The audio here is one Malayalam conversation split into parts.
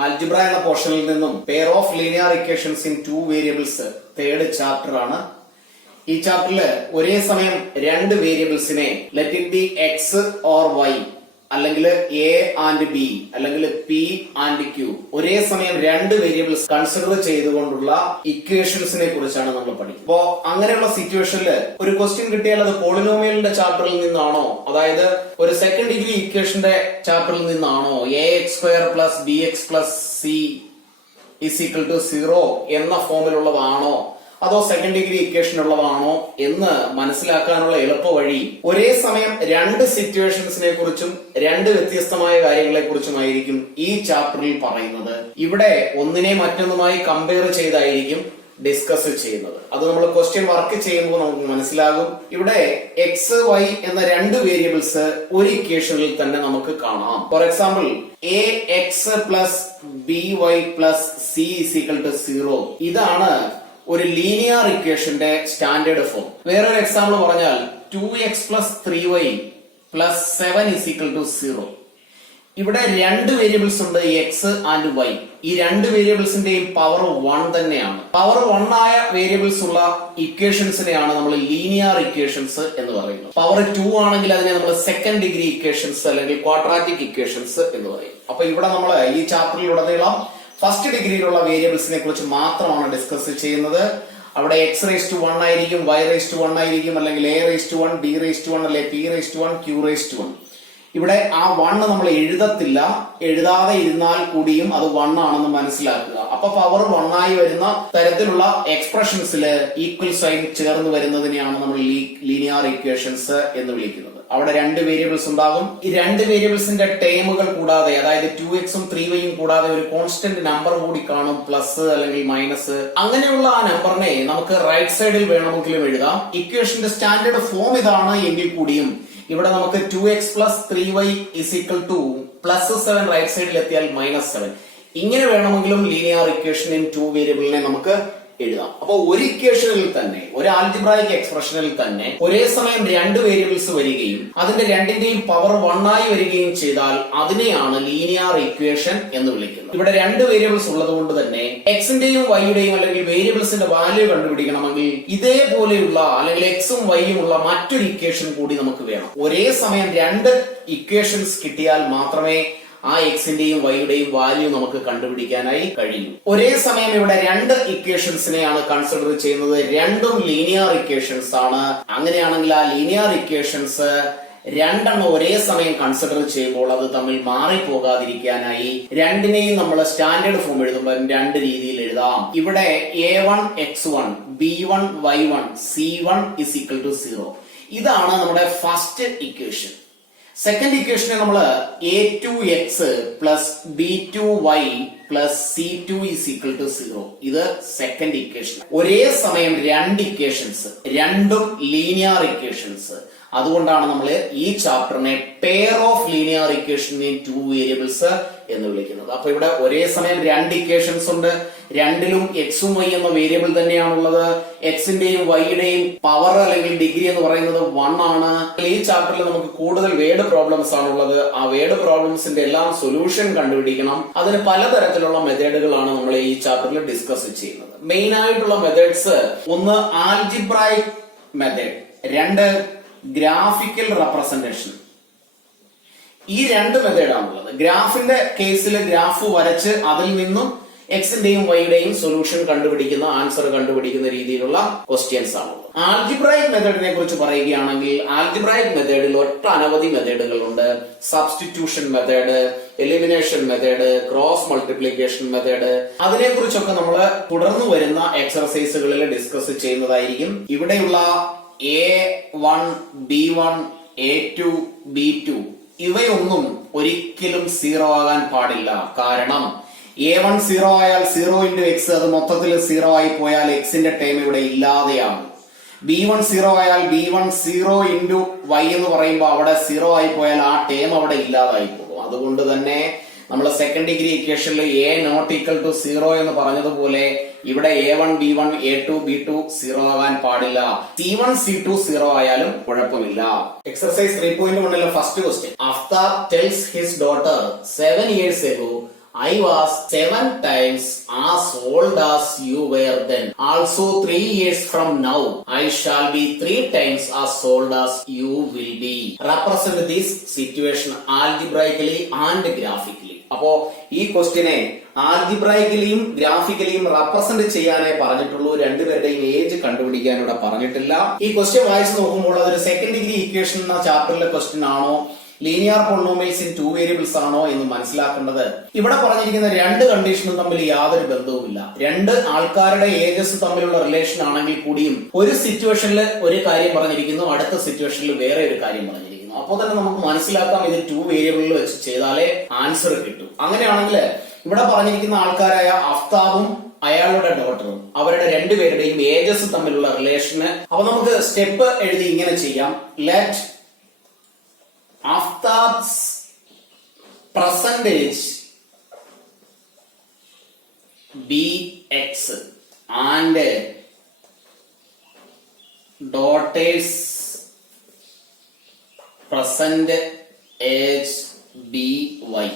ആൽജിബ്ര എന്ന പോർഷനിൽ നിന്നും pair of linear equations in two variables third chapter ആണ്. ഈ ചാപ്റ്ററിൽ ഒരേ സമയം രണ്ട് വേരിയബിൾസിനെ let it be X or Y അല്ലെങ്കിൽ എ ആൻഡ് ബി അല്ലെങ്കിൽ പി ആൻഡ് ക്യൂ ഒരേ സമയം രണ്ട് വേരിയബിൾസ് കൺസിഡർ ചെയ്തുകൊണ്ടുള്ള ഇക്വേഷൻസിനെ കുറിച്ചാണ് നമ്മൾ പഠിക്കുന്നത്. അപ്പോ അങ്ങനെയുള്ള സിറ്റുവേഷനിൽ ഒരു ക്വസ്റ്റ്യൻ കിട്ടിയാൽ അത് പോളിനോമിയലിന്റെ ചാപ്റ്ററിൽ നിന്നാണോ, അതായത് ഒരു സെക്കൻഡ് ഡിഗ്രി ഇക്വേഷന്റെ ചാപ്റ്ററിൽ നിന്നാണോ, a x square plus b x plus c is equal to 0 എന്ന ഫോമിലുള്ളതാണോ അതോ സെക്കൻഡ് ഡിഗ്രി ഇക്വേഷൻ ഉള്ളതാണോ എന്ന് മനസ്സിലാക്കാനുള്ള എളുപ്പ വഴി ഒരേ സമയം രണ്ട് സിറ്റുവേഷൻസിനെ കുറിച്ചും രണ്ട് വ്യത്യസ്തമായ കാര്യങ്ങളെ കുറിച്ചുമായിരിക്കും ഈ ചാപ്റ്ററിൽ പറയുന്നത്. ഇവിടെ ഒന്നിനെ മറ്റൊന്നുമായി കമ്പയർ ചെയ്തായിരിക്കും ഡിസ്കസ് ചെയ്യുന്നത്. അത് നമ്മൾ ക്വസ്റ്റ്യൻ വർക്ക് ചെയ്യുമ്പോൾ നമുക്ക് മനസ്സിലാകും. ഇവിടെ എക്സ് വൈ എന്ന രണ്ട് വേരിയബിൾസ് ഒരു ഇക്വേഷനിൽ തന്നെ നമുക്ക് കാണാം. For example a x plus b y plus c is equal to 0. ഇതാണ് ഒരു ലീനിയർ ഇക്വേഷന്റെ സ്റ്റാൻഡേർഡ് ഫോം. വേറൊരു എക്സാമ്പിൾ പറഞ്ഞാൽ 2x plus 3y plus 7 is equal to 0. ഇവിടെ രണ്ട് വേരിയബിൾസ് ഉണ്ട്, എക്സ് ആൻഡ് വൈ. ഈ രണ്ട് വേരിയബിൾസിന്റെയും പവർ 1 തന്നെയാണ്. പവർ 1 ആയ വേരിയബിൾസ് ഉള്ള ഇക്വേഷൻസിനെയാണ് നമ്മൾ ലീനിയർ ഇക്വേഷൻസ് എന്ന് പറയുന്നത്. പവർ 2 ആണെങ്കിൽ അതിനെ നമ്മൾ സെക്കൻഡ് ഡിഗ്രി ഇക്വേഷൻസ് അല്ലെങ്കിൽ ക്വാഡ്രാറ്റിക് ഇക്വേഷൻസ് എന്ന് പറയും. അപ്പൊ ഇവിടെ നമ്മൾ ഈ ചാപ്റ്ററിലുടനീളം ഫസ്റ്റ് ഡിഗ്രിയിലുള്ള വേരിയബിൾസിനെ കുറിച്ച് മാത്രമാണ് ഡിസ്കസ് ചെയ്യുന്നത്. അവിടെ എക്സ് റേസ് ടു 1 ആയിരിക്കും, വൈ റേസ് ടു 1 ആയിരിക്കും, അല്ലെങ്കിൽ a raise to 1, b raise to 1, അല്ലെങ്കിൽ p raise to 1, q raise to 1. ഇവിടെ ആ 1 നമ്മൾ എഴുതത്തില്ല. എഴുതാതെ ഇരുന്നാൽ കൂടിയും അത് 1 ആണെന്ന് മനസ്സിലാക്കുക. അപ്പൊ പവർ 1 ആയി വരുന്ന തരത്തിലുള്ള എക്സ്പ്രഷൻസിൽ ഈക്വൽ സൈൻ ചേർന്ന് വരുന്നതിനെയാണ് നമ്മൾ ലീനിയർ ഇക്വേഷൻസ് എന്ന് വിളിക്കുന്നത്. അവിടെ രണ്ട് വേരിയബിൾസ് ഉണ്ടാകും. ഈ രണ്ട് വേരിയബിൾസിന്റെ ടേമുകൾ കൂടാതെ, അതായത് 2xും 3yയും കൂടാതെ ഒരു കോൺസ്റ്റന്റ് നമ്പർ കൂടി കാണും, പ്ലസ് അല്ലെങ്കിൽ മൈനസ്. അങ്ങനെയുള്ള ആ നമ്പറിനെ നമുക്ക് റൈറ്റ് സൈഡിൽ വേണമെങ്കിലും എഴുതാം. ഇക്വേഷന്റെ സ്റ്റാൻഡേർഡ് ഫോം ഇതാണ് എങ്കിൽ കൂടിയും ഇവിടെ നമുക്ക് 2x plus 3y is equal to plus 7 right സൈഡിൽ എത്തിയാൽ -7. ഇങ്ങനെ വേണമെങ്കിലും ലീനിയർ ഇക്വേഷൻ ഇൻ ടു വേരിയബിളിനെ നമുക്ക് എഴുതാം. അപ്പൊ ഒരു ഇക്വേഷനിൽ തന്നെ, ഒരു ആൽജിബ്രായിക് എക്സ്പ്രഷനിൽ തന്നെ ഒരേ സമയം രണ്ട് വേരിയബിൾസ് വരികയും അതിന്റെ രണ്ടിന്റെയും പവർ 1 ആയി വരികയും ചെയ്താൽ അതിനെയാണ് ലീനിയർ ഇക്വേഷൻ എന്ന് വിളിക്കുന്നത്. ഇവിടെ രണ്ട് വേരിയബിൾസ് ഉള്ളത് കൊണ്ട് തന്നെ എക്സിന്റെയും വൈയുടെയും അല്ലെങ്കിൽ വേരിയബിൾസിന്റെ വാല്യൂ കണ്ടുപിടിക്കണമെങ്കിൽ ഇതേപോലെയുള്ള അല്ലെങ്കിൽ എക്സും വൈയും ഉള്ള മറ്റൊരു ഇക്വേഷൻ കൂടി നമുക്ക് വേണം. ഒരേ സമയം രണ്ട് ഇക്വേഷൻസ് കിട്ടിയാൽ മാത്രമേ ആ എക്സിന്റെയും വൈയുടെയും വാല്യൂ നമുക്ക് കണ്ടുപിടിക്കാനായി കഴിയും. ഒരേ സമയം ഇവിടെ രണ്ട് ഇക്വേഷൻസിനെയാണ് കൺസിഡർ ചെയ്യുന്നത്. രണ്ടും ലീനിയർ ഇക്വേഷൻസ് ആണ്. അങ്ങനെയാണെങ്കിൽ ആ ലീനിയർ ഇക്വേഷൻസ് രണ്ടെണ്ണം ഒരേ സമയം കൺസിഡർ ചെയ്യുമ്പോൾ അത് തമ്മിൽ മാറിപ്പോകാതിരിക്കാനായി രണ്ടിനെയും നമ്മൾ സ്റ്റാൻഡേർഡ് ഫോം എഴുതുമ്പോൾ രണ്ട് രീതിയിൽ എഴുതാം. ഇവിടെ a1 x1 b1 y1 c1 is equal to 0. ഇതാണ് നമ്മുടെ ഫസ്റ്റ് ഇക്വേഷൻ. സെക്കൻഡ് ഇക്വേഷനെ നമ്മൾ a2x plus b2y plus c2 is equal to 0. ഇത് സെക്കൻഡ് ഇക്വേഷൻ. ഒരേ സമയം രണ്ട് ഇക്വേഷൻസ്, രണ്ടും ലീനിയർ ഇക്വേഷൻസ്. അതുകൊണ്ടാണ് നമ്മൾ ഈ ചാപ്റ്ററിനെ pair of linear equation in two variables എന്ന് വിളിക്കുന്നത്. അപ്പൊ ഇവിടെ ഒരേ സമയം രണ്ട് ഇക്വേഷൻസ് ഉണ്ട്. രണ്ടിലും എക്സും വൈ എന്ന വേരിയബിൾ തന്നെയാണുള്ളത്. എക്സിന്റെയും വൈയുടെയും പവർ അല്ലെങ്കിൽ ഡിഗ്രി എന്ന് പറയുന്നത് 1 ആണ്. ഈ ചാപ്റ്ററിൽ നമുക്ക് കൂടുതൽ വേർഡ് പ്രോബ്ലംസ് ആണുള്ളത്. ആ വേർഡ് പ്രോബ്ലംസിന്റെ എല്ലാം സൊല്യൂഷൻ കണ്ടുപിടിക്കണം. അതിന് പലതരത്തിലുള്ള മെത്തേഡുകളാണ് നമ്മൾ ഈ ചാപ്റ്ററിൽ ഡിസ്കസ് ചെയ്യുന്നത്. മെയിൻ ആയിട്ടുള്ള മെത്തേഡ്സ്, ഒന്ന് ആൽജിബ്രായിക് മെത്തേഡ്, രണ്ട് ഗ്രാഫിക്കൽ റെപ്രസെന്റേഷൻ. ഈ രണ്ട് മെത്തേഡാണുള്ളത്. ഗ്രാഫിന്റെ കേസിൽ ഗ്രാഫ് വരച്ച് അതിൽ നിന്നും എക്സിന്റെയും വൈയുടെയും സൊല്യൂഷൻ കണ്ടുപിടിക്കുന്ന, ആൻസർ കണ്ടുപിടിക്കുന്ന രീതിയിലുള്ള ക്വസ്റ്റ്യൻസ് ആണുള്ളത്. ആൽജിബ്രായിക് മെത്തേഡിനെ കുറിച്ച് പറയുകയാണെങ്കിൽ ആൽജിബ്രായിക് മെത്തേഡിൽ ഒട്ടനവധി മെത്തേഡുകളുണ്ട്. Substitution method, elimination method, cross multiplication method. അതിനെ കുറിച്ചൊക്കെ നമ്മൾ തുടർന്നു വരുന്ന എക്സർസൈസുകളിൽ ഡിസ്കസ് ചെയ്യുന്നതായിരിക്കും. ഇവിടെയുള്ള a1 b1 a2 b2 ഇവയൊന്നും ഒരിക്കലും 0 ആകാൻ പാടില്ല. കാരണം a1 0 ആയാൽ 0 into x, അത് മൊത്തത്തിൽ 0 ആയി പോയാൽ എക്സിന്റെ ടൈം ഇവിടെ ഇല്ലാതെയാണ്. b1 0 ആയാൽ b1 0 into y എന്ന് പറയുമ്പോൾ അവിടെ 0 ആയി പോയാൽ ആ ടൈം അവിടെ ഇല്ലാതായി പോകും. അതുകൊണ്ട് തന്നെ നമ്മൾ സെക്കൻഡ് ഡിഗ്രി ഇക്വേഷനിൽ a നോട്ട് ഈക്വൽ ടു 0 എന്ന് പറഞ്ഞതുപോലെ ഇവിടെ a1 b1 a2 b2 0 ആകാൻ പാടില്ല. c1 c2 0 ആയാലും കുഴപ്പമില്ല. Exercise 3.1 first question. Aftar tells his daughter 7 years ago I was 7 times as old as you were then. Also 3 years from now, I shall be 3 times as old as you will be. Represent this situation algebraically and graphically. അപ്പോ ഈ ക്വസ്റ്റ്യനെ ആൽജിബ്രായിക്കലിയും ഗ്രാഫിക്കലിയും റെപ്രസെന്റ് ചെയ്യാനേ പറഞ്ഞിട്ടുള്ളൂ. രണ്ടുപേരുടെയും ഏജ് കണ്ടുപിടിക്കാനിവിടെ പറഞ്ഞിട്ടില്ല. ഈ ക്വസ്റ്റ്യൻ വായിച്ചു നോക്കുമ്പോൾ അതൊരു സെക്കൻഡ് ഡിഗ്രി ഇക്വേഷൻ എന്ന ചാപ്റ്ററിലെ ക്വസ്റ്റ്യൻ ആണോ, ലീനിയർ പോളിനോമിയൽസ് ഇൻ 2 വേരിയബിൾസ് ആണോ എന്ന് മനസ്സിലാക്കേണ്ടത്. ഇവിടെ പറഞ്ഞിരിക്കുന്ന രണ്ട് കണ്ടീഷനും തമ്മിൽ യാതൊരു ബന്ധവുമില്ല. രണ്ട് ആൾക്കാരുടെ ഏജസ് തമ്മിലുള്ള റിലേഷൻ ആണെങ്കിൽ കൂടിയും ഒരു സിറ്റുവേഷനിൽ ഒരു കാര്യം പറഞ്ഞിരിക്കുന്നു, അടുത്ത സിറ്റുവേഷനിൽ വേറെ ഒരു കാര്യം പറഞ്ഞിരിക്കുന്നു. അപ്പോൾ തന്നെ നമുക്ക് മനസ്സിലാക്കാം ഇത് 2 വേരിയബിളിൽ വെച്ച് ചെയ്താലേ ആൻസർ കിട്ടും. അങ്ങനെയാണെങ്കിൽ ഇവിടെ പറഞ്ഞിരിക്കുന്ന ആൾക്കാരായ അഫ്താബും അയാളുടെ ഡോട്ടറും അവരുടെ രണ്ടുപേരുടെയും ഏജസ് തമ്മിലുള്ള റിലേഷന് അപ്പൊ നമുക്ക് സ്റ്റെപ്പ് എഴുതി ഇങ്ങനെ ചെയ്യാം. Let Aftab's percentage be X and daughter's percentage be Y.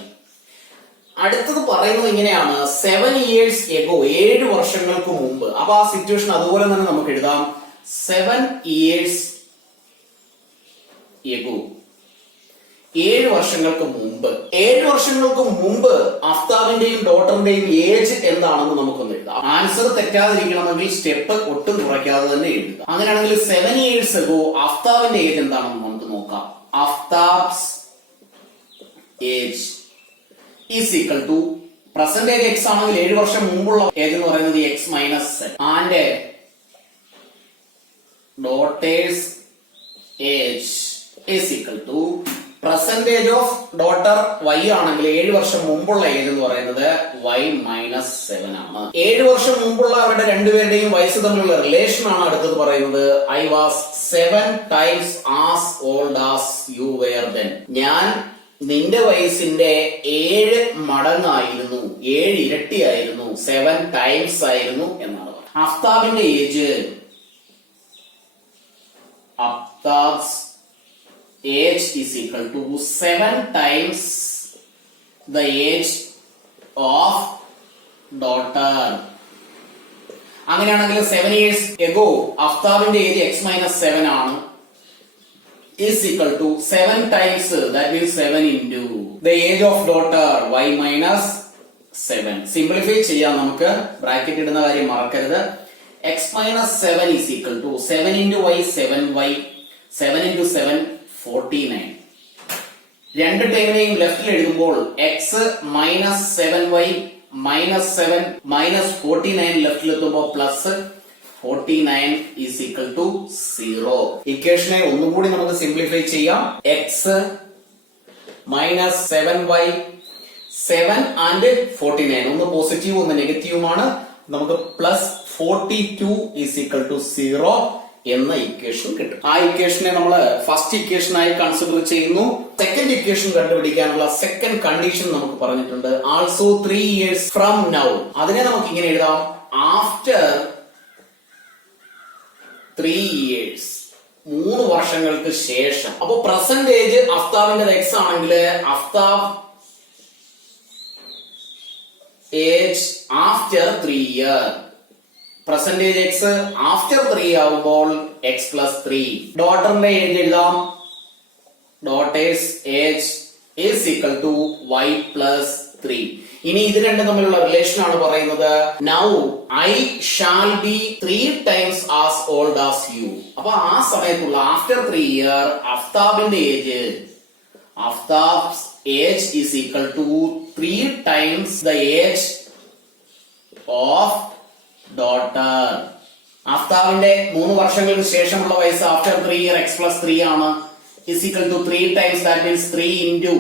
അടുത്തത് പറയുന്നത് ഇങ്ങനെയാണ്, 7 years ago, 7 വർഷങ്ങൾക്ക് മുമ്പ്. അപ്പൊ ആ സിറ്റുവേഷൻ അതുപോലെ തന്നെ നമുക്ക് എഴുതാം. 7 years ago, 7 വർഷങ്ങൾക്ക് മുമ്പ്. 7 വർഷങ്ങൾക്ക് മുമ്പ് അഫ്താബിന്റെയും ഡോട്ടറിന്റെയും ഏജ് എന്താണെന്ന് നമുക്കൊന്ന് എഴുതാം. ആൻസർ തെറ്റാതിരിക്കണമെങ്കിൽ സ്റ്റെപ്പ് ഒട്ടും കുറയ്ക്കാതെ തന്നെ എഴുതുക. അങ്ങനെയാണെങ്കിൽ 7 years ago അഫ്താബിന്റെ ഏജ് എന്താണെന്ന് നമുക്ക് നോക്കാം. Aftab's age is equal to present age X ആണെങ്കിൽ 7 വർഷം മുമ്പുള്ള ഏജ് എന്ന് പറയുന്നത് X minus 7 and daughter's age is equal to percentage of daughter Y ആണെങ്കിൽ 7 വർഷം മുമ്പുള്ള ഏജ് എന്ന് പറയുന്നത് y മൈനസ് 7 ആണ്. 7 വർഷം മുമ്പുള്ള അവരുടെ രണ്ടുപേരുടെയും വയസ്സ് തമ്മിലുള്ള റിലേഷൻ ആണ് അടുത്തത് പറയുന്നത്. I was 7 times as old as you were then. ഞാൻ നിന്റെ വയസ്സിന്റെ 7 മടങ്ങായിരുന്നു, 7 ഇരട്ടിയായിരുന്നു, 7 ടൈംസ് ആയിരുന്നു എന്നാണ്. അഫ്താബിന്റെ age, അഫ്താബ്സ് age is equal to 7 times the age of daughter. അങ്ങനെയാണെങ്കിൽ 7 years ago അഫ്താബിന്റെ ഏജ് x മൈനസ് 7 ആണ്, is equal to 7 times, that means 7 into the age of daughter y minus 7. Simplify ചെയ്യാം നമുക്ക്, ബ്രാക്കറ്റ് ഇടുന്ന കാര്യം മറക്കരുത്. x minus 7 is equal to 7 into y 7y, 7 into 7 49. രണ്ട് ടേമിനെയും ലെഫ്റ്റിൽ എഴുതുമ്പോൾ X minus 7y minus 7 minus 49 ലെഫ്റ്റിൽ എത്തുമ്പോൾ പ്ലസ് 49 ഈസ് ഈക്വൽ ടു 0. ഇക്വേഷനെ ഒന്നുകൂടി നമുക്ക് സിംപ്ലിഫൈ ചെയ്യാം. എക്സ് മൈനസ് 7y 7 ആൻഡ് 49, ഒന്ന് പോസിറ്റീവ് ഒന്ന് നെഗറ്റീവുമാണ്. നമുക്ക് പ്ലസ് 42 ഈസ് ഈക്വൽ ടു 0 എന്ന ഇക്വേഷൻ കിട്ടും. ആ ഇക്വേഷനെ നമ്മൾ ഫസ്റ്റ് ഇക്വേഷനായി കൺസിഡർ ചെയ്യുന്നു. സെക്കൻഡ് ഇക്വേഷൻ കണ്ടുപിടിക്കാനുള്ള സെക്കൻഡ് കണ്ടീഷൻ നമുക്ക് പറഞ്ഞിട്ടുണ്ട്. Also 3 years from now. അതിനെ നമുക്ക് ഇങ്ങനെ എഴുതാം, ആഫ്റ്റർ 3 years, 3 വർഷങ്ങൾക്ക് ശേഷം. അപ്പൊ പ്രസന്റ് ഏജ് അഫ്താബിന്റെ എക്സ് ആണെങ്കിൽ Aftab age after 3 years. Percentage X after 3 ആവുമ്പോൾ എക്സ് പ്ലസ് 3. ഡോട്ടറിന്റെ ഏജ് എഴുതാം, daughter's age is equal to y plus 3. ഇനി ഇത് രണ്ടും തമ്മിലുള്ള റിലേഷൻ ആണ് പറയുന്നത്. Now I shall be 3 times as old as you. അപ്പൊ ആ സമയത്തുള്ള ആഫ്റ്റർ 3 years അഫ്താബിന്റെ age, Aftab's age is equal to 3 times the age of daughter. അഫ്താബിന്റെ 3 വർഷങ്ങൾക്ക് ശേഷമുള്ള വയസ്സ് ആഫ്റ്റർ 3 years x plus 3 ആണ്, is equal to 3 times, that means 3 into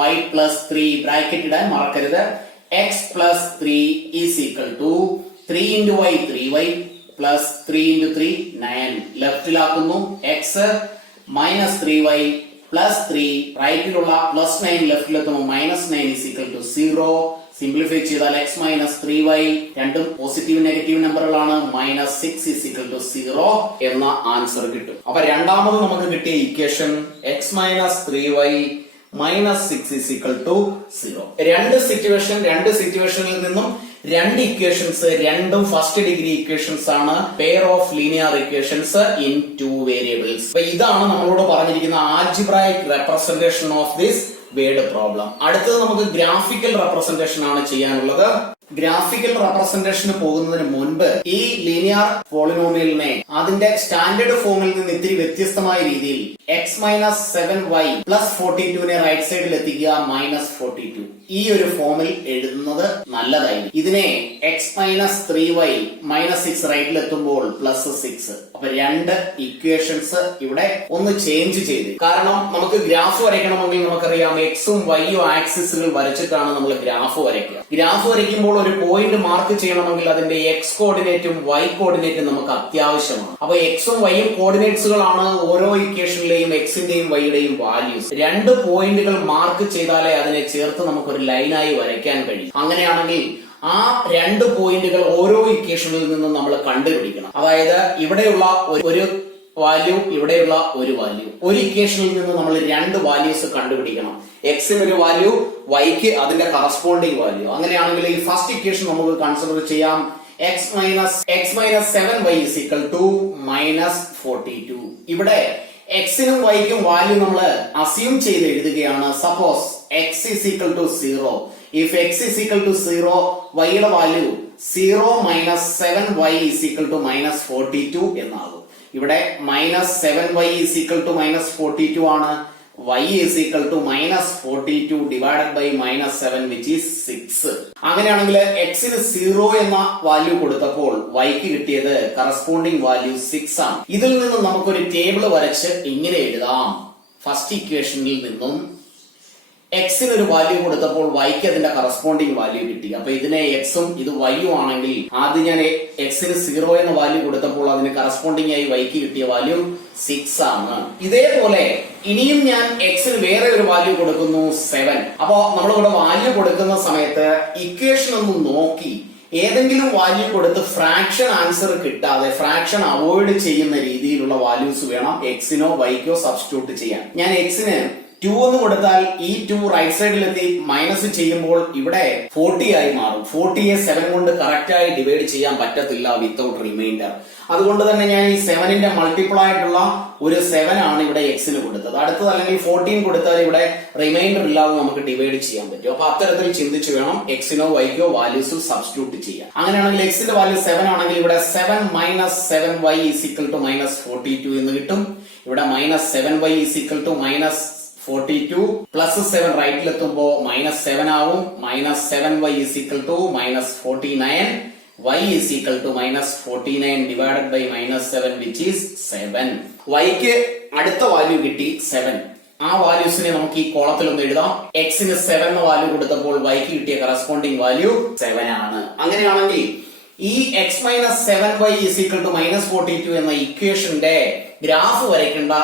y plus 3, bracket ഇടാൻ മറക്കരുത്. x plus 3 is equal to 3 into y 3y plus 3 into 3 9. ലെഫ്റ്റിലാക്കുന്നു x minus 3y plus 3, റൈറ്റിലുള്ള പ്ലസ് 9 ലെഫ്റ്റിലെത്തുമ്പോൾ minus 9 is equal to 0. Simplify ചെയ്താൽ x മൈനസ് 3y, രണ്ടും പോസിറ്റീവ് നെഗറ്റീവ് നമ്പറുകളാണ്, മൈനസ് 6 is equal to 0 എന്ന ആൻസർ കിട്ടും. അപ്പൊ രണ്ടാമത് നമുക്ക് കിട്ടിയ equation x minus 3y minus 6 is equal to 0. രണ്ട് സിറ്റുവേഷനിൽ നിന്നും രണ്ട് ഇക്വേഷൻസ്, രണ്ടും ഫസ്റ്റ് ഡിഗ്രി ഇക്വേഷൻസ് ആണ്, pair of linear equations in two variables. അപ്പൊ ഇതാണ് നമ്മളോട് പറഞ്ഞിരിക്കുന്ന algebraic representation of this word problem. അടുത്തത് നമുക്ക് ഗ്രാഫിക്കൽ റെപ്രസെന്റേഷൻ ആണ് ചെയ്യാനുള്ളത്. ഗ്രാഫിക്കൽ റെപ്രസെന്റേഷന് പോകുന്നതിന് മുൻപ് ഈ ലീനിയർ പോളിനോമിയലിനെ അതിന്റെ സ്റ്റാൻഡേർഡ് ഫോമിൽ നിന്ന് ഇത്തിരി വ്യത്യസ്തമായ രീതിയിൽ എക്സ് മൈനസ് 7y പ്ലസ് 42നെ റൈറ്റ് സൈഡിൽ എത്തിക്കുക മൈനസ് 42 ഈ ഒരു ഫോമിൽ എഴുതുന്നത് നല്ലതായിരിക്കും. ഇതിനെ എക്സ് മൈനസ് 3y മൈനസ് 6 റൈറ്റിൽ എത്തുമ്പോൾ പ്ലസ് 6. അപ്പൊ രണ്ട് ഇക്വേഷൻസ് ഇവിടെ ഒന്ന് ചേഞ്ച് ചെയ്ത്, കാരണം നമുക്ക് ഗ്രാഫ് വരയ്ക്കണമെങ്കിൽ നമുക്കറിയാം എക്സും വൈയും ആക്സിസുകൾ വരച്ചിട്ടാണ് നമ്മൾ ഗ്രാഫ് വരയ്ക്കുക. ഗ്രാഫ് വരയ്ക്കുമ്പോൾ ഒരു പോയിന്റ് മാർക്ക് ചെയ്യണമെങ്കിൽ അതിന്റെ എക്സ് കോർഡിനേറ്റും വൈ കോർഡിനേറ്റും നമുക്ക് അത്യാവശ്യമാണ്. അപ്പൊ എക്സും വൈയും കോർഡിനേറ്റ്സുകളാണ് ഓരോ ഇക്വേഷനിലെയും എക്സിന്റെയും വൈയുടെയും വാല്യൂസ്. രണ്ട് പോയിന്റുകൾ മാർക്ക് ചെയ്താലേ അതിനെ ചേർത്ത് നമുക്ക് ഒരു ലൈനായി വരയ്ക്കാൻ കഴിയും. അങ്ങനെയാണെങ്കിൽ ആ രണ്ട് പോയിന്റുകൾ ഓരോ ഇക്വേഷനിൽ നിന്നും നമ്മൾ കണ്ടുപിടിക്കണം. അതായത് ഇവിടെയുള്ള ഒരു വാല്യൂ, ഇവിടെയുള്ള ഒരു വാല്യൂ, ഒരു ഇക്വേഷനിൽ നിന്ന് നമ്മൾ രണ്ട് വാല്യൂസ് കണ്ടുപിടിക്കണം. എക്സിന് ഒരു വാല്യൂ, വൈക്ക് അതിന്റെ കറസ്പോണ്ടിങ് വാല്യൂ. അങ്ങനെയാണെങ്കിൽ ഈ ഫസ്റ്റ് ഇക്വേഷൻ നമുക്ക് കൺസിഡർ ചെയ്യാം. X minus 7y is equal to minus 42. ഇവിടെ എക്സിനും വൈക്കും വാല്യൂ നമ്മൾ അസ്യൂം ചെയ്ത് എഴുതുകയാണ്. Suppose X is equal to 0. If x is equal to 0, y യുടെ value 0 minus 7y is equal to minus 42 എന്നാകും. ഇവിടെ minus 7y is equal to minus 42 ആണ്. y is equal to minus 42 divided by minus 7 which is 6. അങ്ങനെയാണെങ്കിൽ എക്സിന് 0 എന്ന വാല്യൂ കൊടുത്തപ്പോൾ വൈക്ക് കിട്ടിയത് കറസ്പോണ്ടിങ് വാല്യൂ 6 ആണ്. ഇതിൽ നിന്നും നമുക്കൊരു ടേബിൾ വരച്ച് ഇങ്ങനെ എഴുതാം. ഫസ്റ്റ് ഇക്വേഷനിൽ നിന്നും എക്സിന് ഒരു വാല്യൂ കൊടുത്തപ്പോൾ വൈക്ക് അതിന്റെ കറസ്പോണ്ടിങ് വാല്യൂ കിട്ടി. അപ്പൊ ഇതിനെ എക്സും ഇത് വൈയും ആണെങ്കിൽ ആദ്യം ഞാൻ എക്സിന് 0 എന്ന വാല്യൂ കൊടുത്തപ്പോൾ അതിന് കറസ്പോണ്ടിങ് ആയി വൈക്ക് കിട്ടിയ വാല്യൂ 6 ആണ്. ഇതേപോലെ ഇനിയും ഞാൻ എക്സിന് വേറെ ഒരു വാല്യൂ കൊടുക്കുന്നു 7. അപ്പോ നമ്മളിവിടെ വാല്യൂ കൊടുക്കുന്ന സമയത്ത് ഇക്വേഷൻ ഒന്ന് നോക്കി ഏതെങ്കിലും വാല്യൂ കൊടുത്ത് ഫ്രാക്ഷൻ ആൻസർ കിട്ടാതെ ഫ്രാക്ഷൻ അവോയ്ഡ് ചെയ്യുന്ന രീതിയിലുള്ള വാല്യൂസ് വേണം എക്സിനോ വൈക്കോ സബ്സ്റ്റിറ്റ്യൂട്ട് ചെയ്യാൻ. ഞാൻ എക്സിന് 2 എന്ന് കൊടുത്താൽ ഈ 2 റൈറ്റ് സൈഡിലെത്തി മൈനസ് ചെയ്യുമ്പോൾ ഇവിടെ 40 ആയി മാറും. 40യെ 7 കൊണ്ട് കറക്റ്റ് ആയി ഡിവൈഡ് ചെയ്യാൻ പറ്റത്തില്ല വിത്തൗട്ട് റിമൈൻഡർ. അതുകൊണ്ട് തന്നെ ഞാൻ ഈ 7ന്റെ മൾട്ടിപ്പിൾ ആയിട്ടുള്ള ഒരു 7 ആണ് ഇവിടെ എക്സിന് കൊടുത്തത്. അടുത്തത് അല്ലെങ്കിൽ 14 കൊടുത്താൽ ഇവിടെ റിമൈൻഡർ ഇല്ലാതെ നമുക്ക് ഡിവൈഡ് ചെയ്യാൻ പറ്റും. അപ്പൊ അത്തരത്തിൽ ചിന്തിച്ച് വേണം എക്സിനോ വൈക്കോ വാല്യൂസ് സബ്സ്റ്റിറ്റ്യൂട്ട് ചെയ്യാൻ. അങ്ങനെയാണെങ്കിൽ എക്സിന്റെ വാല്യൂ 7 ആണെങ്കിൽ ഇവിടെ 7 minus 7y is equal to minus 42 എന്ന് കിട്ടും. ഇവിടെ minus 7y is equal to minus 42 plus 7 റൈറ്റിൽ എത്തുമ്പോ മൈനസ് 7 ആവും. Minus 7y is equal to minus 49. y is equal to minus 49 divided by minus 7 which is 7. yക്ക് അടുത്ത വാല്യൂ കിട്ടി 7. ആ വാല്യൂസിനെ നമുക്ക് ഈ കോളത്തിൽ ഒന്ന് എഴുതാം. എക്സിന് 7 എന്ന വാല്യൂ കൊടുത്തപ്പോൾ വൈക്ക് കിട്ടിയ കറസ്പോണ്ടിങ് വാല്യൂ 7 ആണ്. അങ്ങനെയാണെങ്കിൽ ഈ X minus 7y is equal to minus 42 എന്ന ഇക്വേഷന്റെ ഗ്രാഫ് വരയ്ക്കേണ്ട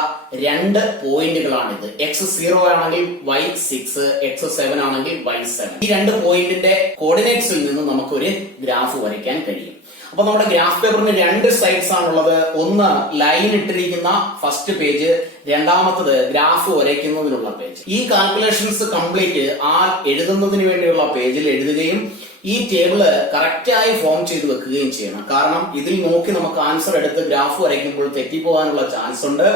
രണ്ട് പോയിന്റുകളാണിത്. എക്സ് 0 ആണെങ്കിൽ y 6, എക്സ് 7 ആണെങ്കിൽ y 7. ഈ രണ്ട് പോയിന്റിന്റെ കോർഡിനേറ്റ്സിൽ നിന്ന് നമുക്കൊരു ഗ്രാഫ് വരയ്ക്കാൻ കഴിയും. അപ്പൊ നമ്മുടെ ഗ്രാഫ് പേപ്പറിന് രണ്ട് സൈഡ്സ് ആണുള്ളത്. ഒന്ന് ലൈൻ ഇട്ടിരിക്കുന്ന ഫസ്റ്റ് പേജ്, രണ്ടാമത്തത് ഗ്രാഫ് വരയ്ക്കുന്നതിനുള്ള പേജ്. ഈ കാൽക്കുലേഷൻസ് കംപ്ലീറ്റ് ആ എഴുതുന്നതിന് വേണ്ടിയുള്ള പേജിൽ എഴുതുകയും ഈ ടേബിള് കറക്റ്റായി ഫോം ചെയ്ത് വെക്കുകയും ചെയ്യണം. കാരണം ഇതിൽ നോക്കി നമുക്ക് ആൻസർ എടുത്ത് ഗ്രാഫ് വരയ്ക്കുമ്പോൾ തെറ്റിപ്പോകാനുള്ള ചാൻസ് ഉണ്ട്.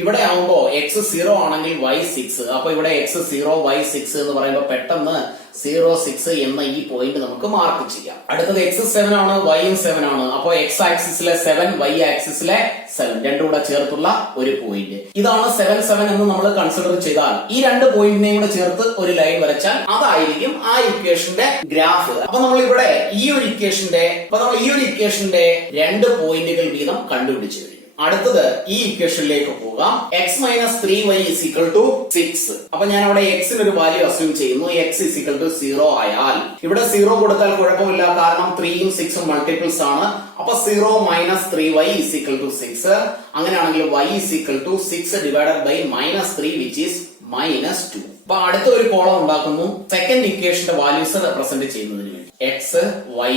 ഇവിടെ ആവുമ്പോ എക്സ് 0 ആണെങ്കിൽ y 6. അപ്പൊ ഇവിടെ എക്സ് 0 y 6 എന്ന് പറയുമ്പോൾ പെട്ടെന്ന് 0 6 എന്ന ഈ പോയിന്റ് നമുക്ക് മാർക്ക് ചെയ്യാം. അടുത്തത് എക്സ് 7 ആണ്, വൈയും 7 ആണ്. അപ്പൊ എക്സ് ആക്സിസിലെ 7, വൈ ആക്സിസിലെ 7 രണ്ടും കൂടെ ചേർത്തുള്ള ഒരു പോയിന്റ്. ഇതാണ് 7 7 എന്ന് നമ്മൾ കൺസിഡർ ചെയ്താൽ ഈ രണ്ട് പോയിന്റിനെയും കൂടെ ചേർത്ത് ഒരു ലൈൻ വരച്ചാൽ അതായിരിക്കും ആ ഇക്വേഷന്റെ ഗ്രാഫ്. അപ്പൊ നമ്മൾ ഇവിടെ ഈ ഒരു ഇക്വേഷന്റെ രണ്ട് പോയിന്റുകൾ വീതം കണ്ടുപിടിച്ചു കഴിഞ്ഞു. അടുത്തത് ഈ ഇക്വേഷനിലേക്ക് പോകാം. X minus 3y is equal to 6. അപ്പൊ ഞാൻ അവിടെ എക്സിന് ഒരു വാല്യൂ അസ്യൂം ചെയ്യുന്നു. എക്സ് is equal to 0 ആയാൽ ഇവിടെ 0 കൊടുത്താൽ കുഴപ്പമില്ല, കാരണം 3യും 6ഉം മൾട്ടിപ്പിൾസ് ആണ്. അപ്പൊ 0 minus 3y is equal to 6. അങ്ങനെയാണെങ്കിൽ y is equal to 6 divided by minus 3 which is minus 2. അപ്പൊ അടുത്ത ഒരു കോളം ഉണ്ടാക്കുന്നു സെക്കൻഡ് ഇക്വേഷന്റെ വാല്യൂസ് റെപ്രസെന്റ് ചെയ്യുന്നതിന് വേണ്ടി. എക്സ് വൈ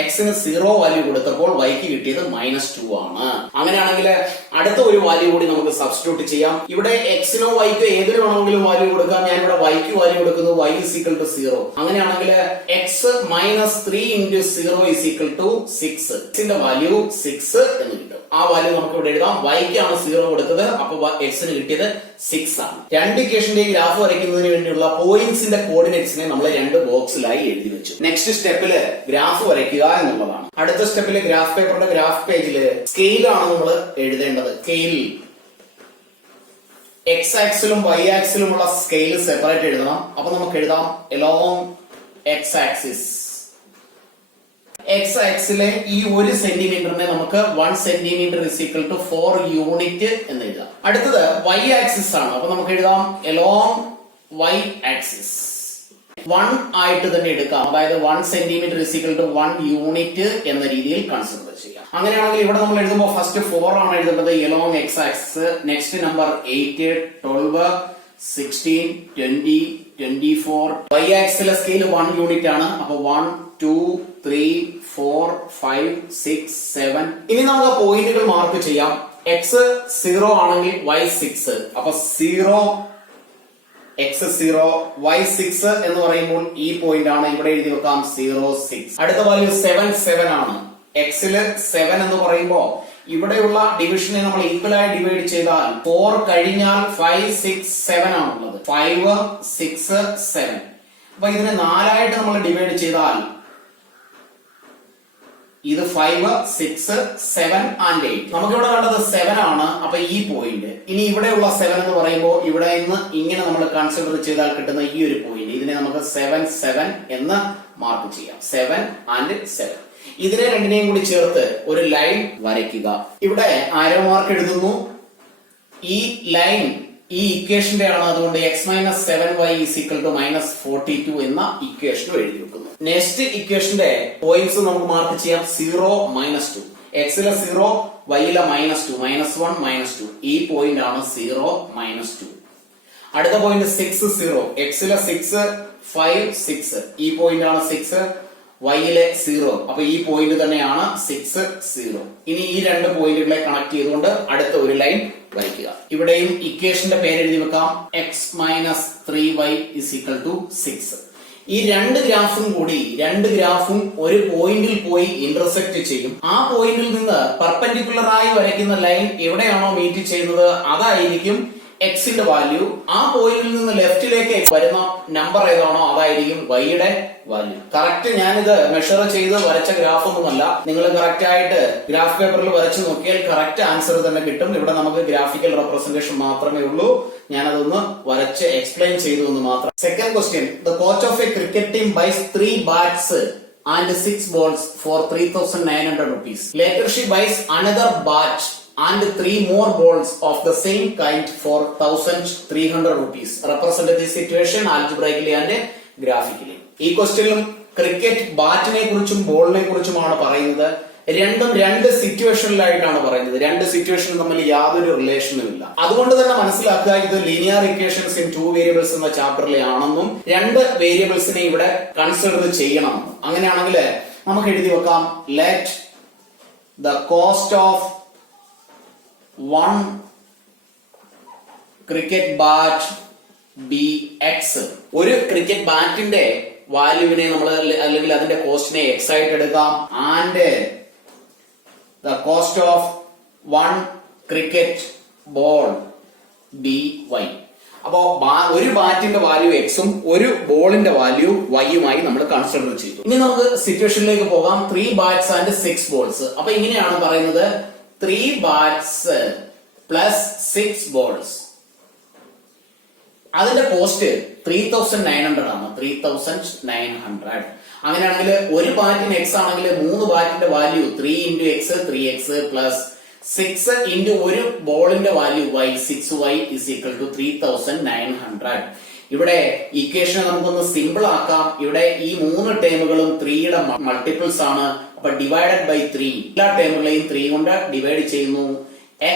എക്സിന് 0 വാല്യൂ കൊടുത്തപ്പോൾ വൈക്ക് കിട്ടിയത് -2 ആണ്. അങ്ങനെയാണെങ്കിൽ അടുത്ത ഒരു വാല്യൂ കൂടി നമുക്ക് സബ്സ്റ്റിറ്റ്യൂട്ട് ചെയ്യാം. ഇവിടെ എക്സിനോ വൈക്കോ ഏതിനു വേണമെങ്കിലും വാല്യൂ കൊടുക്കാം. ഞാൻ ഇവിടെ വൈക്ക് വാല്യൂ കൊടുക്കുന്നു y = 0. അങ്ങനെയാണെങ്കിൽ എക്സ് -3 × 0 = 6. എക്സിന്റെ വാല്യൂ 6 എന്ന് കിട്ടും. ആ വാല്യൂ നമുക്ക് ഇവിടെ എഴുതാം. വൈക്കാണ് 0 കൊടുത്തത്, അപ്പൊ എക്സിന് കിട്ടിയത് 6 ആണ്. രണ്ട് ഇക്വേഷന്റെ ഗ്രാഫ് വരയ്ക്കുന്നതിന് വേണ്ടിയുള്ള പോയിന്റ്സിന്റെ കോർഡിനേറ്റ്സിനെ നമ്മൾ രണ്ട് ബോക്സിലായി എഴുതി വെച്ചു. നെക്സ്റ്റ് സ്റ്റെപ്പില് ഗ്രാഫ് വരയ്ക്കുക എന്നുള്ളതാണ്. അടുത്ത സ്റ്റെപ്പില് ഗ്രാഫ് പേപ്പറിന്റെ ഗ്രാഫ് പേജില് സ്കെയിലാണ് നമ്മൾ എഴുതേണ്ടത്. സ്കെയിൽ എക്സ് ആക്സിലും വൈ ആക്സിലുമുള്ള സ്കെയിൽ സെപ്പറേറ്റ് എഴുതണം. അപ്പൊ നമുക്ക് എഴുതാം എലോങ് എക്സ് ആക്സിസ്. എക്സ് ആക്സിലെ ഈ 1 സെന്റിമീറ്ററിനെ നമുക്ക് 1 സെന്റിമീറ്റർ = 4 യൂണിറ്റ് എന്ന് എഴുതാം. അടുത്തത് വൈ ആക്സിസ് ആണ്. അപ്പൊ നമുക്ക് എഴുതാം എലോങ് വൈ ആക്സിസ് 1 ആയിട്ട് തന്നെ എടുക്കാം. അതായത് 1 സെന്റിമീറ്റർ = 1 യൂണിറ്റ് എന്ന രീതിയിൽ കൺസിഡർ ചെയ്യാം. അങ്ങനെയാണെങ്കിൽ ഇവിടെ നമ്മൾ എഴുതുമ്പോൾ ഫസ്റ്റ് 4 ആണ് എഴുതേണ്ടത് along X axis. Next number 8, 12, 16, 20, 24. Y ആക്സിലെ സ്കെയിൽ 1 യൂണിറ്റ് ആണ്. അപ്പൊ 1, 2, 3, 4, 5, 6, 7. ഇനി നമുക്ക് പോയിന്റുകൾ മാർക്ക് ചെയ്യാം. എക്സ് 0 ആണെങ്കിൽ y 6. അപ്പൊ 0 x 0 y 6 എന്ന് പറയുമ്പോൾ ഈ പോയിന്റ് ആണ്. ഇവിടെ എഴുതി വെക്കാം 0, 6. അടുത്ത വാല്യൂ 7, 7 ആണ്. എക്സില് 7 എന്ന് പറയുമ്പോൾ ഇവിടെയുള്ള ഡിവിഷനെ നമ്മൾ ഈക്വൽ ആയി ഡിവൈഡ് ചെയ്താൽ 4 കഴിഞ്ഞാൽ 5, 6, 7 ആണുള്ളത്. 5, 6, 7. അപ്പൊ ഇതിനെ 4 ആയിട്ട് നമ്മൾ ഡിവൈഡ് ചെയ്താൽ ഇത് 5, 6, 7 and 8. നമുക്കിവിടെ കണ്ടത് 7 ആണ്. അപ്പൊ ഈ പോയിന്റ്. ഇനി ഇവിടെയുള്ള 7 എന്ന് പറയുമ്പോൾ ഇവിടെ നിന്ന് ഇങ്ങനെ നമ്മൾ കൺസിഡർ ചെയ്താൽ കിട്ടുന്ന ഈ ഒരു പോയിന്റ്, ഇതിനെ നമുക്ക് 7, 7 എന്ന് മാർക്ക് ചെയ്യാം. 7 and 7. ഇതിനെ രണ്ടിനെയും കൂടി ചേർത്ത് ഒരു ലൈൻ വരയ്ക്കുക. ഇവിടെ ആരോ മാർക്ക് എഴുതുന്നു. ഈ ലൈൻ ഈ ഇക്വേഷന്റെ ആണ്. അതുകൊണ്ട് x - 7y = -42 എന്ന ഇക്വേഷനും എഴുതി വെക്കുന്നു. നെക്സ്റ്റ് ഇക്വേഷന്റെ പോയിന്റ്സ് നമുക്ക് മാർക്ക് ചെയ്യാം. 0, -2. എക്സിലെ 0, വൈയിലെ -2, -1, -2. ഈ പോയിന്റ് ആണ് 0, -2. അടുത്ത പോയിന്റ് 6, 0. എക്സിലെ 6, 5, 6. ഈ പോയിന്റ് ആണ് 6, വൈയിലെ 0. അപ്പൊ ഈ പോയിന്റ് തന്നെയാണ് 6, 0. ഇനി ഈ രണ്ട് പോയിന്റുകളെ കണക്ട് ചെയ്തുകൊണ്ട് അടുത്ത ഒരു ലൈൻ വരയ്ക്കുക. ഇവിടെയും ഇക്വേഷന്റെ പേര് എഴുതി വെക്കാം. x - 3y = 6. ഈ രണ്ട് ഗ്രാഫും ഒരു പോയിന്റിൽ പോയി ഇന്റർസെക്ട് ചെയ്യും. ആ പോയിന്റിൽ നിന്ന് പെർപെൻഡിക്കുലർ ആയി വരയ്ക്കുന്ന ലൈൻ എവിടെയാണോ മീറ്റ് ചെയ്യുന്നത് അതായിരിക്കും എക്സിന്റെ വാല്യൂ. ആ പോയിന്റിൽ നിന്ന് ലെഫ്റ്റിലേക്ക് വരുന്ന നമ്പർ ഏതാണോ അതായിരിക്കും വൈയുടെ വാല്യൂ. കറക്റ്റ് ഞാനിത് മെഷർ ചെയ്ത് വരച്ച ഗ്രാഫ് ഒന്നുമല്ല. നിങ്ങൾ കറക്റ്റ് ആയിട്ട് ഗ്രാഫ് പേപ്പറിൽ വരച്ചു നോക്കിയാൽ കറക്റ്റ് ആൻസർ തന്നെ കിട്ടും. ഇവിടെ നമുക്ക് ഗ്രാഫിക്കൽ റെപ്രസെന്റേഷൻ മാത്രമേ ഉള്ളൂ. ഞാനതൊന്ന് വരച്ച് എക്സ്പ്ലെയിൻ ചെയ്തു എന്ന് മാത്രം. Second question. The coach of a cricket team buys 3 bats and 6 balls for 3,900 rupees. Later she buys another bat and 3 more balls of the same kind for 1,300 rupees. Represent the situation algebraically and graphically. ഈ ക്വസ്റ്റ്യനിലും ക്രിക്കറ്റ് ബാറ്റിനെ കുറിച്ചും ബോളിനെ കുറിച്ചുമാണ് പറയുന്നത്. രണ്ടും രണ്ട് സിറ്റുവേഷനിലായിട്ടാണ് പറയുന്നത്. രണ്ട് സിറ്റുവേഷനും തമ്മിൽ യാതൊരു റിലേഷനും ഇല്ല. അതുകൊണ്ട് തന്നെ മനസ്സിലാക്കുക ഇത് ലീനിയർ ഇക്വേഷൻസ് ഇൻ 2 വേരിയബിൾസ് എന്ന ചാപ്റ്ററിലെ ആണെന്നും 2 വേരിയബിൾസിനെ ഇവിടെ കൺസിഡർ ചെയ്യണമെന്നും. അങ്ങനെയാണെങ്കിൽ നമുക്ക് എഴുതി വെക്കാം. Let the cost of 1 cricket bat be x. ഒരു ക്രിക്കറ്റ് ബാറ്റിന്റെ വാല്യൂവിനെ നമ്മൾ അല്ലെങ്കിൽ അതിന്റെ കോസ്റ്റിനെ എക്സ് ആയിട്ട് എടുക്കാം. And the cost of 1 cricket ball be y. അപ്പോ ഒരു ബാറ്റിന്റെ വാല്യൂ എക്സും ഒരു ബോളിന്റെ വാല്യൂ വൈയുമായി നമ്മൾ കൺസിഡർ ചെയ്തു. ഇനി നമുക്ക് സിറ്റുവേഷനിലേക്ക് പോകാം. 3 bats and 6 balls. അപ്പൊ ഇങ്ങനെയാണ് പറയുന്നത്. 3 bats plus 6 balls. അതിന്റെ കോസ്റ്റ് 3,900 ആണ്. 3,900. അങ്ങനെയാണെങ്കിൽ ഒരു ബാറ്റിന് എക്സ് ആണെങ്കിൽ 3 ബാറ്റിന്റെ വാല്യൂ 3 × x 3x പ്ലസ് 6 × ഒരു ബോളിന്റെ വാല്യൂ y 6y = 3,900. ഇവിടെ ഇക്വേഷൻ നമുക്കൊന്ന് സിമ്പിൾ ആക്കാം. ഇവിടെ ഈ 3 ടേമുകളും 3യുടെ മൾട്ടിപ്പിൾസ് ആണ്. അപ്പൊ ഡിവൈഡഡ് ബൈ 3 എല്ലാ ടേമുകളെയും 3 കൊണ്ട് ഡിവൈഡ് ചെയ്യുന്നു.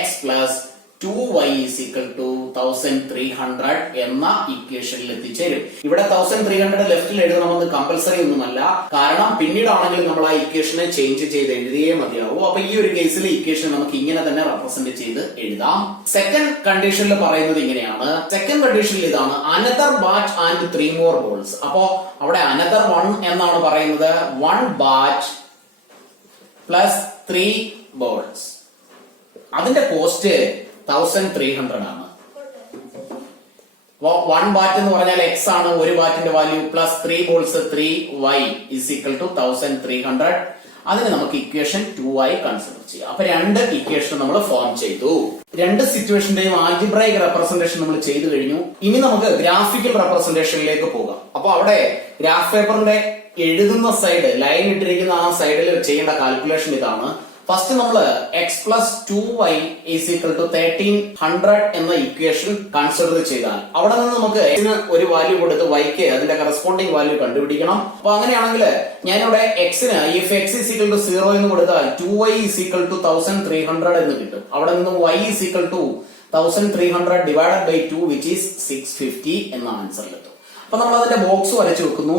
x plus 2y is equal to 1300 എന്ന ഇക്വേഷനിൽ എത്തിച്ചേരും. ഇവിടെ 1300 ലെഫ്റ്റിൽ എഴുതണമെന്ന് കമ്പൽസറി ഒന്നുമല്ല, കാരണം പിന്നീടാണെങ്കിൽ നമ്മൾ ആ ഇക്വേഷനെ ചേഞ്ച് ചെയ്ത് എഴുതിയേ മതിയാവൂ. അപ്പൊ ഈ ഒരു കേസിൽ ഇക്വേഷൻ നമുക്ക് ഇങ്ങനെ തന്നെ റെപ്രസെന്റ് ചെയ്ത് എഴുതാം. സെക്കൻഡ് കണ്ടീഷനിൽ പറയുന്നത് ഇങ്ങനെയാണ്. സെക്കൻഡ് കണ്ടീഷനിൽ ഇതാണ് another batch and 3 more balls. അപ്പോ അവിടെ അനദർ 1 എന്നാണ് പറയുന്നത്. 1 batch പ്ലസ് 3 balls. അതിന്റെ കോസ്റ്റ് 1300 ആണ്. 1 ബാറ്റ് എന്ന് പറഞ്ഞാൽ x ആണ്, ഒരു ബാറ്റിന്റെ value, plus 3 balls 3y is equal to 1300. അതിന് നമുക്ക് ഇക്വേഷൻ 2 ആയി കൺസിഡർ ചെയ്യാം. അപ്പൊ രണ്ട് ഇക്വേഷൻ നമ്മൾ ഫോം ചെയ്തു. രണ്ട് സിറ്റുവേഷന്റെയും ആൽജിബ്രൈക് റെപ്രസെന്റേഷൻ നമ്മൾ ചെയ്തു കഴിഞ്ഞു. ഇനി നമുക്ക് ഗ്രാഫിക്കൽ റെപ്രസെന്റേഷനിലേക്ക് പോകാം. അപ്പൊ അവിടെ ഗ്രാഫ് പേപ്പറിന്റെ എഴുതുന്ന സൈഡ്, ലൈൻ ഇട്ടിരിക്കുന്ന ആ സൈഡിൽ ചെയ്യേണ്ട കാൽക്കുലേഷൻ ഇതാണ്. ഫസ്റ്റ് നമ്മള് x plus 2y is equal to 1300 എന്ന ഇക്വേഷൻ കൺസിഡർ ചെയ്താൽ അവിടെ നിന്ന് നമുക്ക് x ഒരു വാല്യൂ കൊടുത്ത് y-ക്ക് അതിന്റെ കറസ്പോണ്ടിങ് വാല്യൂ കണ്ടുപിടിക്കണം. അപ്പൊ അങ്ങനെയാണെങ്കിൽ ഞാനിവിടെ x-ന് if x is equal to 0 എന്ന് കൊടുത്താൽ 2y is equal to 1300 എന്ന് കിട്ടും. അവിടെ നിന്ന് y is equal to 1300 divided by 2 which is 650 എന്ന ആൻസറിലെത്തും. അപ്പൊ നമ്മൾ അതിന്റെ ബോക്സ് വരച്ചു വെക്കുന്നു.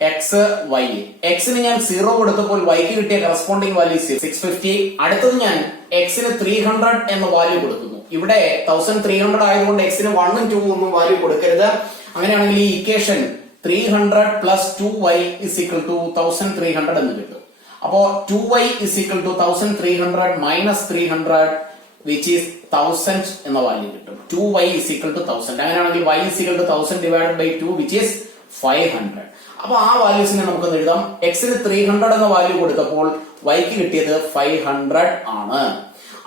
x y. x-ന് ഞാൻ 0 കൊടുത്തപ്പോൾ y-ക്ക് കിട്ടിയ കറസ്പോണ്ടിങ് വാല്യൂ 650. അടുത്തത് ഞാൻ x-ന് 300 എന്ന വാല്യൂ കൊടുക്കുന്നു. ഇവിടെ 1300 ആയതുകൊണ്ട് x-ന് 1 ഉം 2 ഒന്നും വാല്യൂ കൊടുക്കരുത്. അങ്ങനെയാണെങ്കിൽ ഈ equation 300 plus 2y is equal to 1300 എന്ന് കിട്ടും. അപ്പോ 2y is equal to 1300 minus 300 which is 1000 എന്ന വാല്യൂ കിട്ടും. 2y is equal to 1000. അങ്ങനെയാണെങ്കിൽ y is equal to 1000 divided by 2 which is 500. അപ്പൊ ആ വാല്യൂസിനെ നമുക്ക് എഴുതാം. x-ന് 300 എന്ന വാല്യൂ കൊടുത്തപ്പോൾ y-ക്ക് കിട്ടിയത് 500 ആണ്.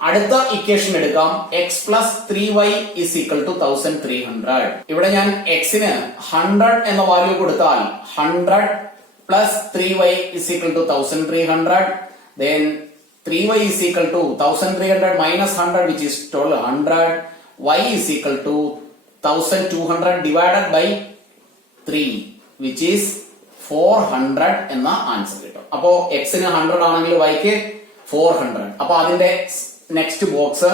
അടുത്ത ഇക്വേഷൻ എടുക്കാം. x plus 3y is equal to 1300. ഇവിടെ ഞാൻ x-ന് 100 എന്ന വാല്യൂ കൊടുത്താൽ 100 plus 3y is equal to 1300. Then 3y is equal to 1300 minus 100 which is 1200. y is equal to 1200 divided by 3 which is 400 എന്ന ആൻസർ കിട്ടും. അപ്പോ x-ന് 100 ആണെങ്കിൽ y-ക്ക് 400. അപ്പൊ അതിന്റെ നെക്സ്റ്റ് ബോക്സ്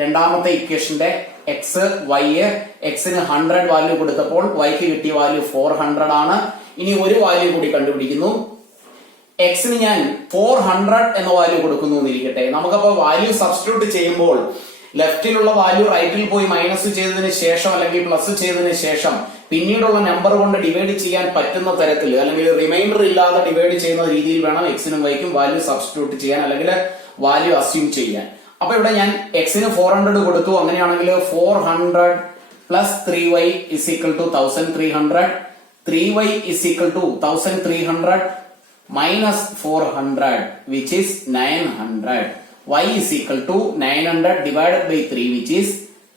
രണ്ടാമത്തെ ഇക്വേഷന്റെ x y, x-ന് 100 വാല്യൂ കൊടുത്തപ്പോൾ y-ക്ക് കിട്ടിയ വാല്യൂ 400 ആണ്. ഇനി ഒരു വാല്യൂ കൂടി കണ്ടുപിടിക്കുന്നു. x-ന് ഞാൻ 400 എന്ന വാല്യൂ കൊടുക്കുന്നു എന്നിരിക്കട്ടെ. നമുക്കപ്പോ വാല്യൂ സബ്സ്റ്റിറ്റ്യൂട്ട് ചെയ്യുമ്പോൾ ലെഫ്റ്റിലുള്ള വാല്യൂ റൈറ്റിൽ പോയി മൈനസ് ചെയ്തതിന് ശേഷം അല്ലെങ്കിൽ പ്ലസ് ചെയ്തതിന് ശേഷം പിന്നീടുള്ള നമ്പർ കൊണ്ട് ഡിവൈഡ് ചെയ്യാൻ പറ്റുന്ന തരത്തിൽ അല്ലെങ്കിൽ റിമൈൻഡർ ഇല്ലാതെ ഡിവൈഡ് ചെയ്യുന്ന രീതിയിൽ വേണം x-നും y-ക്കും വാല്യൂ സബ്സ്റ്റിറ്റ്യൂട്ട് ചെയ്യാൻ അല്ലെങ്കിൽ വാല്യൂ അസ്യൂം ചെയ്യാൻ. അപ്പൊ ഇവിടെ ഞാൻ x-ന് 400 കൊടുത്തു. അങ്ങനെയാണെങ്കിൽ 400 plus 3y is equal to 1300. 3y is equal to 1300 minus 400 which is 900. y is equal to 900 divided by 3 which is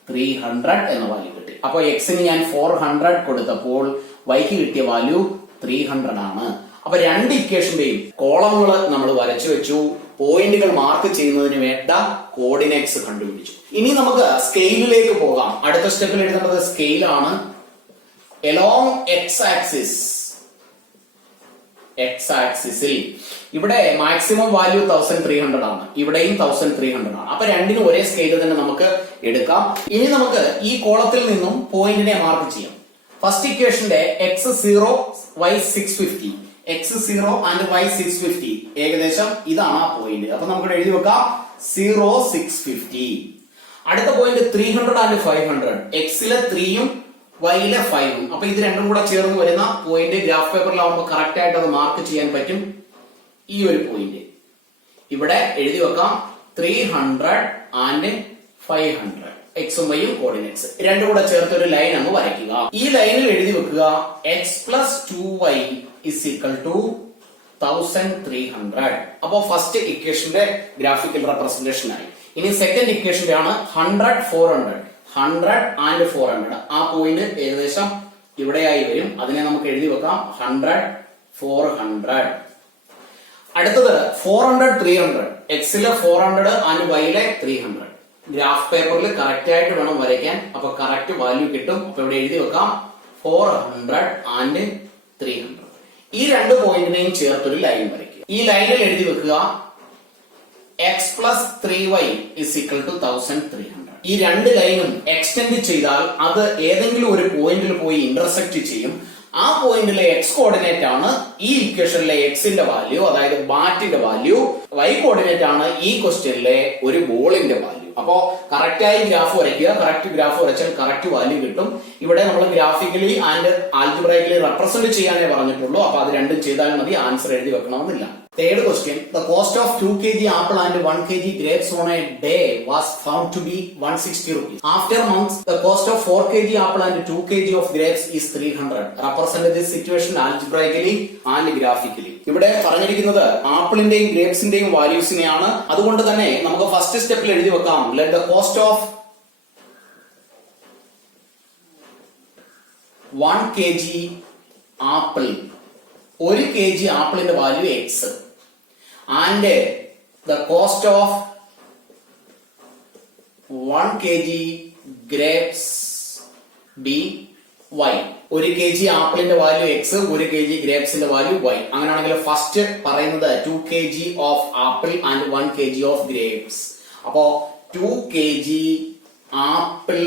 300 എന്ന വാല്യൂ കിട്ടി. അപ്പൊ x-ന് ഞാൻ 400 കൊടുത്തപ്പോൾ y-ക്ക് കിട്ടിയ വാല്യൂ 300 ആണ്. അപ്പൊ രണ്ട് ഇക്വേഷന്റെയും കോളങ്ങൾ നമ്മൾ വരച്ചു വെച്ചു. പോയിന്റുകൾ മാർക്ക് ചെയ്യുന്നതിന് വേണ്ട കോർഡിനേറ്റ്സ് കണ്ടുപിടിച്ചു. ഇനി നമുക്ക് സ്കെയിലിലേക്ക് പോകാം. അടുത്ത സ്റ്റെപ്പിൽ എഴുതേണ്ടത് സ്കെയിലാണ്. എലോങ് x ആക്സിസിൽ ഇവിടെ മാക്സിമം വാല്യൂ 1300 ആണ്, ഇവിടെയും 1300 ആണ്. അപ്പൊ രണ്ടിനും ഒരേ സ്കെയിൽ തന്നെ നമുക്ക് എടുക്കാം. ഇനി നമുക്ക് ഈ കോളത്തിൽ നിന്നും പോയിന്റിനെ മാർക്ക് ചെയ്യാം. ഫസ്റ്റ് ഇക്വേഷന്റെ x0 y 650, x0 and y 650 ഏകദേശം ഇതാണ് ആ പോയിന്റ്. അപ്പൊ നമുക്ക് എഴുതി വെക്കാം 0 650. അടുത്ത പോയിന്റ് 300 and 500, x-ലെ 3ഉം y-ലെ 5ഉം. അപ്പൊ ഇത് രണ്ടും കൂടെ ചേർന്ന് വരുന്ന പോയിന്റ് ഗ്രാഫ് പേപ്പറിലാവുമ്പോൾ കറക്റ്റ് ആയിട്ട് അത് മാർക്ക് ചെയ്യാൻ പറ്റും. ഈ ഒരു പോയിന്റ് ഇവിടെ എഴുതി വെക്കാം 300 and 500, x ഉം y ഉം കോർഡിനേറ്റ്സ് രണ്ടും കൂടെ ചേർത്ത് ഒരു ലൈൻ അങ്ങ് വരയ്ക്കുക. ഈ ലൈനിൽ എഴുതി വെക്കുക x plus 2y is equal to 1300. അപ്പോ ഫസ്റ്റ് ഇക്വേഷന്റെ ഗ്രാഫിക്കൽ റെപ്രസെന്റേഷൻ ആയി. ഇനി സെക്കൻഡ് ഇക്വേഷന്റെ ആണ് 100 400 and 400. ആ പോയിന്റ് ഏകദേശം ഇവിടെയായി വരും. അതിനെ നമുക്ക് എഴുതി വെക്കാം 100 400. അടുത്തത് 400 300, x-ലെ 400 and y-ലെ 300. ഗ്രാഫ് പേപ്പറിൽ കറക്റ്റ് ആയിട്ട് വേണം വരയ്ക്കാൻ. അപ്പൊ കറക്റ്റ് വാല്യൂ കിട്ടും. അപ്പൊ ഇവിടെ എഴുതി വെക്കാം 400 and 300. ഈ രണ്ട് പോയിന്റിനെയും ചേർത്തൊരു ലൈൻ വരയ്ക്കുക. ഈ ലൈനിൽ എഴുതി വെക്കുക x plus 3y is equal to 1300. ഈ രണ്ട് ലൈനും എക്സ്റ്റെൻഡ് ചെയ്താൽ അത് ഏതെങ്കിലും ഒരു പോയിന്റിൽ പോയി ഇന്റർസെക്ട് ചെയ്യും. ആ പോയിന്റിലെ എക്സ് കോർഡിനേറ്റ് ആണ് ഈ ഇക്വേഷനിലെ എക്സിന്റെ വാല്യൂ, അതായത് ബാറ്റിന്റെ വാല്യൂ. വൈ കോർഡിനേറ്റ് ആണ് ഈ ക്വസ്റ്റ്യനിലെ ഒരു ബോളിന്റെ വാല്യൂ. അപ്പോ കറക്റ്റായി ഗ്രാഫ് വരയ്ക്കുക. കറക്റ്റ് ഗ്രാഫ് വരച്ചാൽ കറക്റ്റ് വാല്യൂ കിട്ടും. ഇവിടെ നമ്മൾ ഗ്രാഫിക്കലി ആൻഡ് ആൽജിബ്രായിക്കലി റെപ്രസെന്റ് ചെയ്യാനേ പറഞ്ഞിട്ടുള്ളൂ. അപ്പൊ അത് രണ്ടും ചെയ്താൽ മതി, ആൻസർ എഴുതി വെക്കണമെന്നില്ല. Third question, the cost of 2 kg apple and 1 kg grapes on a day was found to be 160 rupees. After months, the cost of 4 kg apple and 2 kg of grapes is 300. Represent this situation algebraically and graphically. ഇവിടെ പറഞ്ഞിരിക്കുന്നത് ആപ്പിളിന്റെയും ഗ്രേപ്സിന്റെയും വാല്യൂസിനെയാണ്. അതുകൊണ്ട് തന്നെ നമുക്ക് ഫസ്റ്റ് സ്റ്റെപ്പിൽ എഴുതി വെക്കാം. Let the cost of 1 kg apple, 1 kg ആപ്പിളിന്റെ value X, and the cost of 1 kg grapes be Y. 1 kg ആപ്പിളിന്റെ വാല്യൂ എക്സ്, 1 kg ഗ്രേപ്സിന്റെ വാല്യൂ വൈ. അങ്ങനെയാണെങ്കിൽ ഫസ്റ്റ് പറയുന്നത് 2 kg of apple and 1 kg of grapes. അപ്പോ 2 kg apple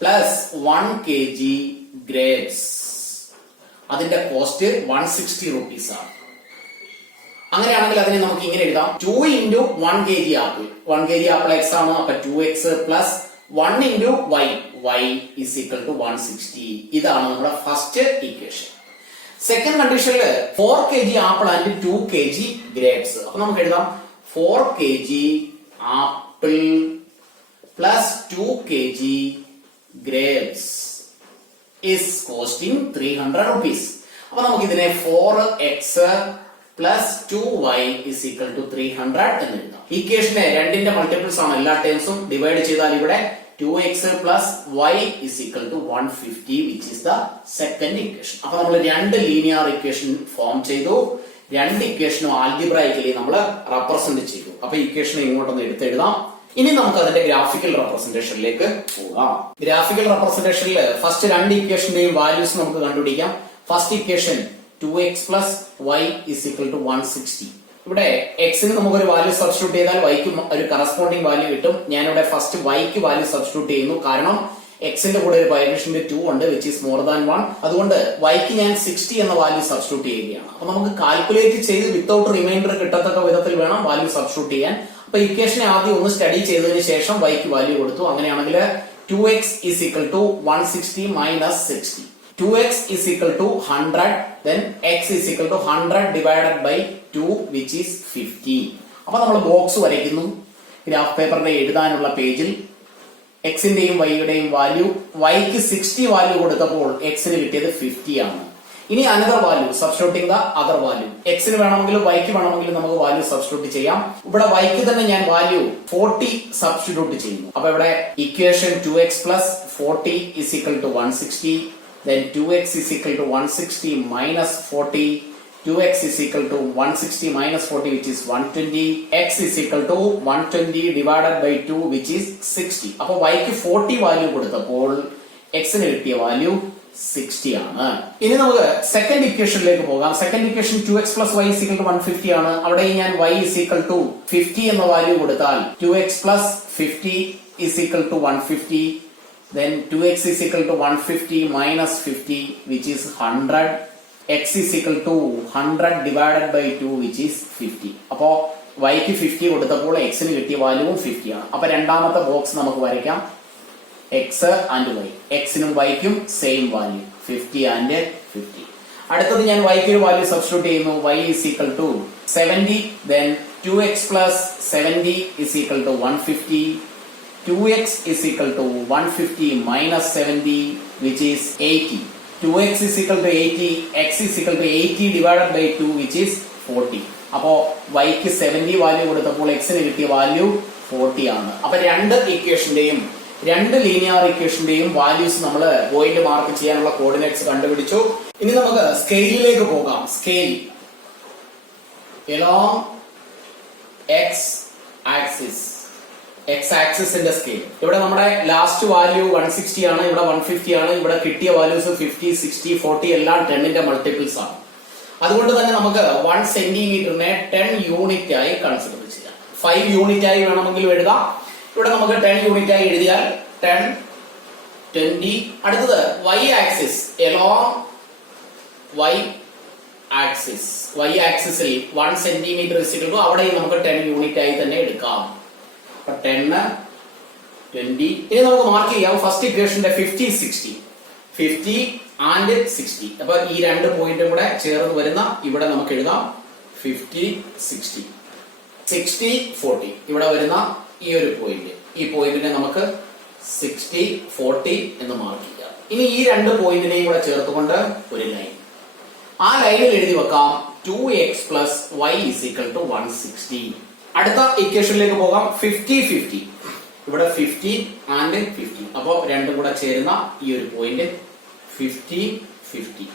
plus 1 kg grapes, അതിന്റെ കോസ്റ്റ് 160 റുപ്പീസ് ആണ്. അങ്ങനെയാണെങ്കിൽ അതിനെ നമുക്ക് ഇങ്ങനെ എഴുതാം. 2 into 1 kg apple, 1 kg apple X ആണ്. അപ്പൊ 2x plus 1 into y is equal to 160. ഇതാണ് നമ്മുടെ ഫസ്റ്റ് ഇക്വേഷൻ. സെക്കൻഡ് കണ്ടീഷനിൽ 4 kg apple and 2 kg grapes. അപ്പൊ നമുക്ക് എഴുതാം 4 kg apple plus 2 kg grapes is costing 300 rupees. അപ്പൊ നമുക്ക് ഇതിനെ 4x plus 2y is equal to 300 എന്ന് എഴുതാം. ഇക്വേഷനെ രണ്ടിന്റെ മൾട്ടിപ്പിൾസ് ആണ് എല്ലാ ടേംസും. ഡിവൈഡ് ചെയ്താൽ ഇവിടെ 2x plus y is equal to 150 which is the second equation. അപ്പൊ നമ്മൾ രണ്ട് ലീനിയർ ഇക്വേഷൻ ഫോം ചെയ്തു. രണ്ട് ഇക്വേഷനും ആൽജിബ്രായിക്കലി നമ്മൾ റെപ്രസെന്റ് ചെയ്തു. അപ്പൊ ഇക്വേഷനെ ഇങ്ങോട്ടൊന്ന് എടുത്തെഴുതാം. ഇനി നമുക്ക് അതിന്റെ ഗ്രാഫിക്കൽ റെപ്രസെന്റേഷനിലേക്ക് പോകാം. ഗ്രാഫിക്കൽ റെപ്രസെന്റേഷനിൽ ഫസ്റ്റ് രണ്ട് ഇക്വേഷന്റെയും വാല്യൂസ് നമുക്ക് കണ്ടുപിടിക്കാം. First equation 2x plus y is equal to 160. ഇവിടെ എക്സിന് നമുക്കൊരു വാല്യൂ സബ്സ്റ്റിറ്റ്യൂട്ട് ചെയ്താൽ വൈക്ക് ഒരു കറസ്പോണ്ടിങ് വാല്യൂ കിട്ടും. ഞാനിവിടെ ഫസ്റ്റ് വൈക്ക് വാല്യൂ സബ്സ്റ്റിറ്റ്യൂട്ട് ചെയ്യുന്നു. കാരണം എക്സിന്റെ കൂടെ ഒരു കോഎഫിഷ്യന്റ് 2 ഉണ്ട് വിച്ച് ഈസ് മോർ ദാൻ 1. അതുകൊണ്ട് വൈക്ക് ഞാൻ 60 എന്ന വാല്യൂ സബ്സ്റ്റിറ്റ്യൂട്ട് ചെയ്യുകയാണ്. അപ്പൊ നമുക്ക് കാൽക്കുലേറ്റ് ചെയ്ത് വിത്തൗട്ട് റിമൈൻഡർ കിട്ടത്തക്ക വിധത്തിൽ വേണം വാല്യൂ സബ്സ്റ്റിറ്റ്യൂട്ട് ചെയ്യാൻ. അപ്പൊ ഇക്വേഷനെ ആദ്യം ഒന്ന് സ്റ്റഡി ചെയ്തതിന് ശേഷം വൈക്ക് വാല്യൂ കൊടുത്തു. അങ്ങനെയാണെങ്കിൽ 2x is equal to 160 minus 60. 2x is equal to 100, then x is equal to 100 divided by 2 which is 50. അപ്പൊ നമ്മൾ ബോക്സ് വരയ്ക്കുന്നു. ഗ്രാഫ് പേപ്പറിന്റെ എഴുതാനുള്ള പേജിൽ എക്സിന്റെയും വൈയുടെയും വാല്യൂ, വൈക്ക് 60 വാല്യൂ കൊടുത്തപ്പോൾ എക്സിന് കിട്ടിയത് 50 ആണ്. ഇനി another value substituting the other value. എക്സിന് വേണമെങ്കിലും വൈക്ക് വേണമെങ്കിലും നമുക്ക് വാല്യൂ സബ്സ്റ്റിറ്റ്യൂട്ട് ചെയ്യാം. ഇവിടെ വൈക്ക് തന്നെ ഞാൻ വാല്യൂ 40 സബ്സ്റ്റിറ്റ്യൂട്ട് ചെയ്യുന്നു. അപ്പൊ ഇവിടെ equation 2x plus 40 is equal to 160. Then 2x is equal to 160 minus 40. 2x is equal to 160 minus 40 which is 120. X is equal to 120 divided by 2 which is 60. അപ്പൊ yക്ക് 40 വാല്യൂ കൊടുത്തപ്പോൾ xന് കിട്ടിയ വാല്യൂ 60 ആണ്. ഇനി നമുക്ക് സെക്കൻഡ് ഇക്വേഷനിലേക്ക് പോകാം. Second equation 2x plus y is equal to 150 ആണ്. അവിടെ ഞാൻ y is equal to 50 എന്ന വാല്യൂ കൊടുത്താൽ 2x plus 50 is equal to 150. Then 2x is equal to 150 minus 50 which is 100. X is equal to 100 divided by 2 which is 50. അപ്പോ yക്ക് 50 കൊടുത്തപ്പോൾ xന് കിട്ടിയ വാല്യൂവും 50 ആണ്. അപ്പൊ രണ്ടാമത്തെ ബോക്സ് നമുക്ക് വരയ്ക്കാം. x and y. xനും yക്കും സെയിം വാല്യൂ 50 and 50. അടുത്തത് ഞാൻ yക്ക് ഒരു വാല്യൂ സബ്സ്റ്റിറ്റ്യൂട്ട് ചെയ്യുന്നു. y is equal to 70. Then 2x plus 70 is equal to 150. 2x is equal to 150 minus 70 which is 80. 2x is equal to 80. X is equal to 80 divided by 2 which is 40. അപ്പോ yക്ക് 70 വാല്യൂ കൊടുത്തപ്പോൾ xന് കിട്ടിയ വാല്യൂ 40 ആണ്. അപ്പൊ രണ്ട് ഇക്വേഷന്റെയും രണ്ട് ലീനിയർ ഇക്വേഷന്റെയും വാല്യൂസ് നമ്മൾ പോയിന്റ് മാർക്ക് ചെയ്യാനുള്ള കോർഡിനേറ്റ്സ് കണ്ടുപിടിച്ചു. ഇനി നമുക്ക് സ്കെയിലിലേക്ക് പോകാം. Scale along x axis. X ആക്സിസിന്റെ സ്കെയിൽ. ഇവിടെ നമ്മുടെ ലാസ്റ്റ് വാല്യൂ 160 ആണ്, ഇവിടെ 150 ആണ്. ഇവിടെ കിട്ടിയ വാല്യൂസ് 50, 60, 40 എല്ലാം 10ന്റെ മൾട്ടിപ്പിൾസ് ആണ്. അതുകൊണ്ട് തന്നെ നമുക്ക് 1 സെന്റിമീറ്ററിനെ 10 യൂണിറ്റ് ആയി കൺസിഡർ ചെയ്യാം. 5 യൂണിറ്റ് ആയി വേണമെങ്കിലും എഴുതാം. ഇവിടെ നമുക്ക് 10 യൂണിറ്റ് ആയി എഴുതിയാൽ 10, 20. അടുത്തത് y axis, along y axis, y ആക്സിസിൽ 1 സെന്റിമീറ്റർ ഇസിക്കൽ അവിടെ നമുക്ക് 10 യൂണിറ്റ് ആയി തന്നെ എടുക്കാം. 10, 20. ഇനി നമുക്ക് മാർക്ക് ചെയ്യാം ഫസ്റ്റ് ഇക്വേഷന്റെ 50, 60. 50 and 60. അപ്പൊ ഈ രണ്ട് പോയിന്റും കൂടെ ചേർന്ന് വരുന്ന ഇവിടെ നമുക്ക് എഴുതാം 50, 60. 60, 40. ഇവിടെ വരുന്ന ഈ ഒരു പോയിന്റ്, ഈ പോയിന്റിനെ നമുക്ക് 60, 40 എന്ന് മാർക്ക് ചെയ്യാം. ഇനി ഈ രണ്ട് പോയിന്റിനെയും കൂടെ ചേർത്തുകൊണ്ട് ഒരു ലൈൻ, ആ ലൈനിൽ എഴുതി വെക്കാം 2x plus y is equal to 160. അടുത്ത ഇക്വേഷനിലേക്ക് പോകാം. 50, 50. ഇവിടെ 50 and 50. അപ്പോ രണ്ടും കൂടെ ചേരുന്ന ഈ ഒരു പോയിന്റ് 50, 50.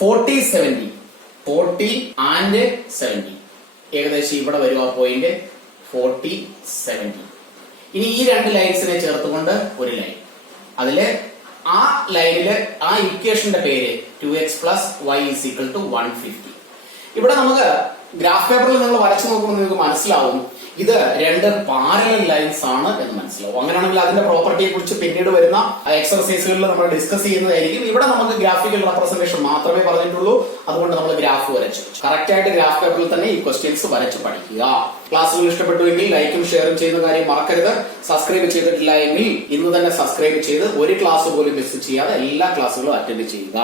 40, 70. 40 and 70. ഏകദേശം ഇവിടെ വരും ആ പോയിന്റ് 40, 70. ഇനി ഈ രണ്ട് ലൈൻസിനെ ചേർത്തുകൊണ്ട് ഒരു ലൈൻ, അതില് ആ ലൈനില് ആ ഇക്വേഷന്റെ പേര് 2x plus y is equal to 150. ഇവിടെ നമുക്ക് ഗ്രാഫ് പേപ്പറിൽ നിങ്ങൾ വരച്ചു നോക്കുമ്പോൾ നിങ്ങൾക്ക് മനസ്സിലാവും ഇത് രണ്ട് പാരലൽ ലൈൻസ് ആണ് എന്ന് മനസ്സിലാവും. അങ്ങനെയാണെങ്കിൽ അതിന്റെ പ്രോപ്പർട്ടിയെ കുറിച്ച് പിന്നീട് വരുന്ന എക്സർസൈസുകളിൽ നമ്മൾ ഡിസ്കസ് ചെയ്യുന്നതായിരിക്കും. ഇവിടെ നമുക്ക് ഗ്രാഫിക്കൽ റെപ്രസെന്റേഷൻ മാത്രമേ പറഞ്ഞിട്ടുള്ളൂ. അതുകൊണ്ട് നമ്മൾ ഗ്രാഫ് വരച്ചു. കറക്റ്റ് ആയിട്ട് ഗ്രാഫ് പേപ്പറിൽ തന്നെ ഈ ക്വസ്റ്റ്യൻസ് വരച്ച് പഠിക്കുക. ക്ലാസ്സുകൾ ഇഷ്ടപ്പെട്ടുവെങ്കിൽ ലൈക്കും ഷെയറും ചെയ്യുന്ന കാര്യം മറക്കരുത്. സബ്സ്ക്രൈബ് ചെയ്തിട്ടില്ല എങ്കിൽ ഇന്ന് തന്നെ സബ്സ്ക്രൈബ് ചെയ്ത് ഒരു ക്ലാസ് പോലും മിസ് ചെയ്യാതെ എല്ലാ ക്ലാസ്സുകളും അറ്റൻഡ് ചെയ്യുക.